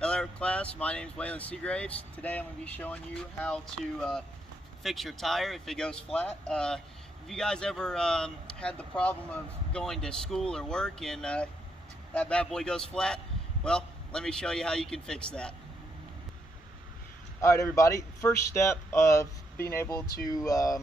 Hello class, my name is Waylon Seagraves. Today I'm going to be showing you how to fix your tire if it goes flat. Have you guys ever had the problem of going to school or work and that bad boy goes flat? Well, let me show you how you can fix that. Alright everybody, first step of being able to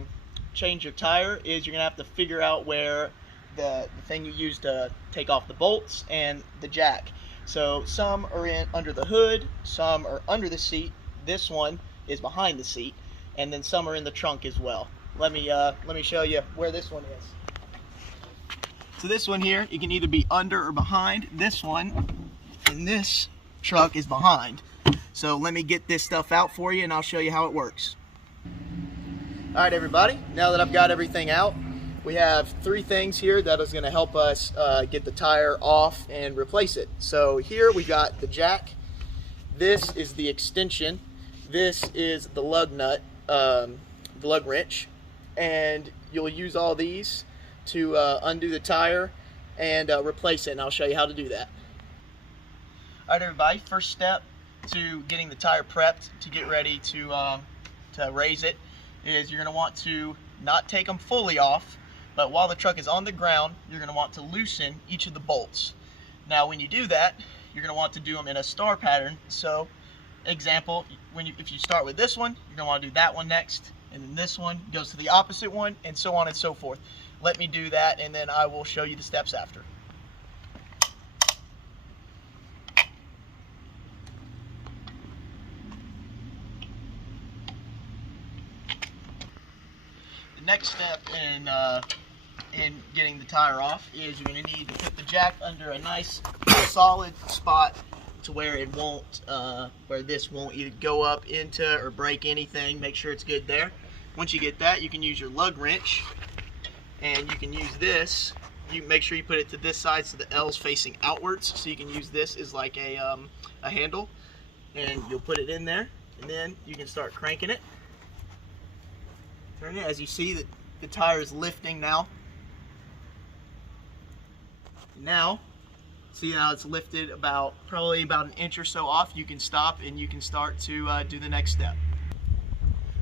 change your tire is you're going to have to figure out where the thing you use to take off the bolts and the jack. So some are under the hood, some are under the seat, this one is behind the seat, and then some are in the trunk as well. Let me show you where this one is. So this one here, it can either be under or behind. This one in this truck is behind. So let me get this stuff out for you and I'll show you how it works. Alright everybody, now that I've got everything out, we have three things here that is going to help us get the tire off and replace it. So here we got the jack, this is the extension, this is the lug nut, the lug wrench, and you'll use all these to undo the tire and replace it, and I'll show you how to do that. Alright everybody, first step to getting the tire prepped to get ready to raise it is you're going to want to not take them fully off, but while the truck is on the ground, you're going to want to loosen each of the bolts. Now when you do that, you're going to want to do them in a star pattern. So example, if you start with this one, you're going to want to do that one next, and then this one goes to the opposite one, and so on and so forth. Let me do that and then I will show you the steps after. The next step in getting the tire off is you're going to need to put the jack under a nice solid spot to where it won't, where this won't either go up into or break anything. Make sure it's good there. Once you get that, you can use your lug wrench, and you can use this. You make sure you put it to this side so the L's facing outwards, so you can use this as like a handle, and you'll put it in there, and then you can start cranking it. Turn it. As you see, the tire is lifting now. Now, see how it's lifted probably about an inch or so off. You can stop and you can start to do the next step.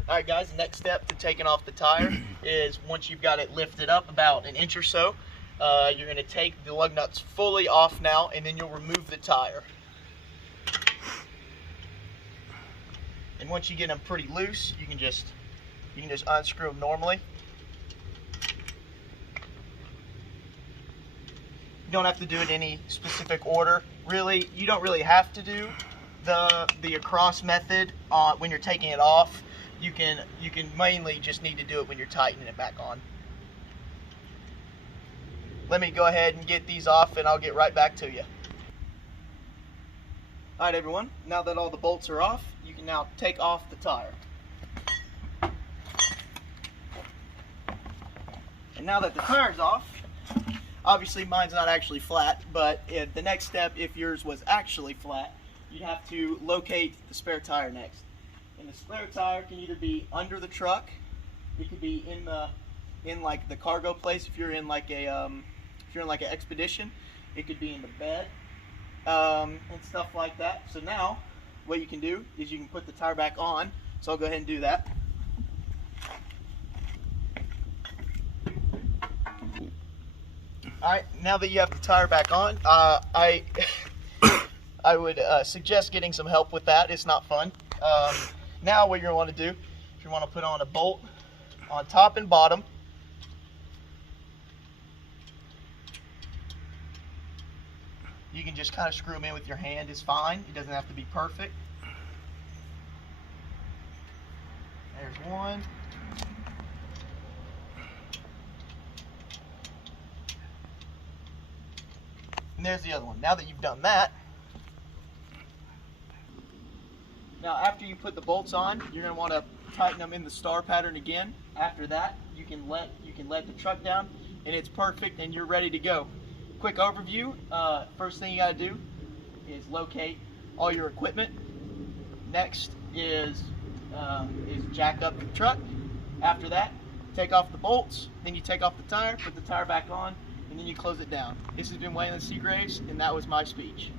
Alright guys, the next step to taking off the tire is once you've got it lifted up about an inch or so, you're going to take the lug nuts fully off now, and then you'll remove the tire. And once you get them pretty loose, you can just unscrew them normally. You don't have to do it in any specific order. Really, you don't really have to do the across method when you're taking it off. You can mainly just need to do it when you're tightening it back on. Let me go ahead and get these off and I'll get right back to you. Alright everyone, now that all the bolts are off, you can now take off the tire. And now that the tire's off, obviously mine's not actually flat, but the next step, if yours was actually flat, you'd have to locate the spare tire next. And the spare tire can either be under the truck, it could be in like the cargo place if you're in like an expedition, it could be in the bed, and stuff like that. So now what you can do is you can put the tire back on. So I'll go ahead and do that. Alright, now that you have the tire back on, I would suggest getting some help with that. It's not fun. Now what you're going to want to do is you want to put on a bolt on top and bottom. You can just kind of screw them in with your hand. It's fine. It doesn't have to be perfect. There's one. And there's the other one. Now that you've done that, now after you put the bolts on, you're going to want to tighten them in the star pattern again. After that, you can let the truck down, and it's perfect, and you're ready to go. Quick overview. First thing you got to do is locate all your equipment. Next is jack up the truck. After that, take off the bolts, then you take off the tire, put the tire back on, and then you close it down. This has been Waylon Seagraves, and that was my speech.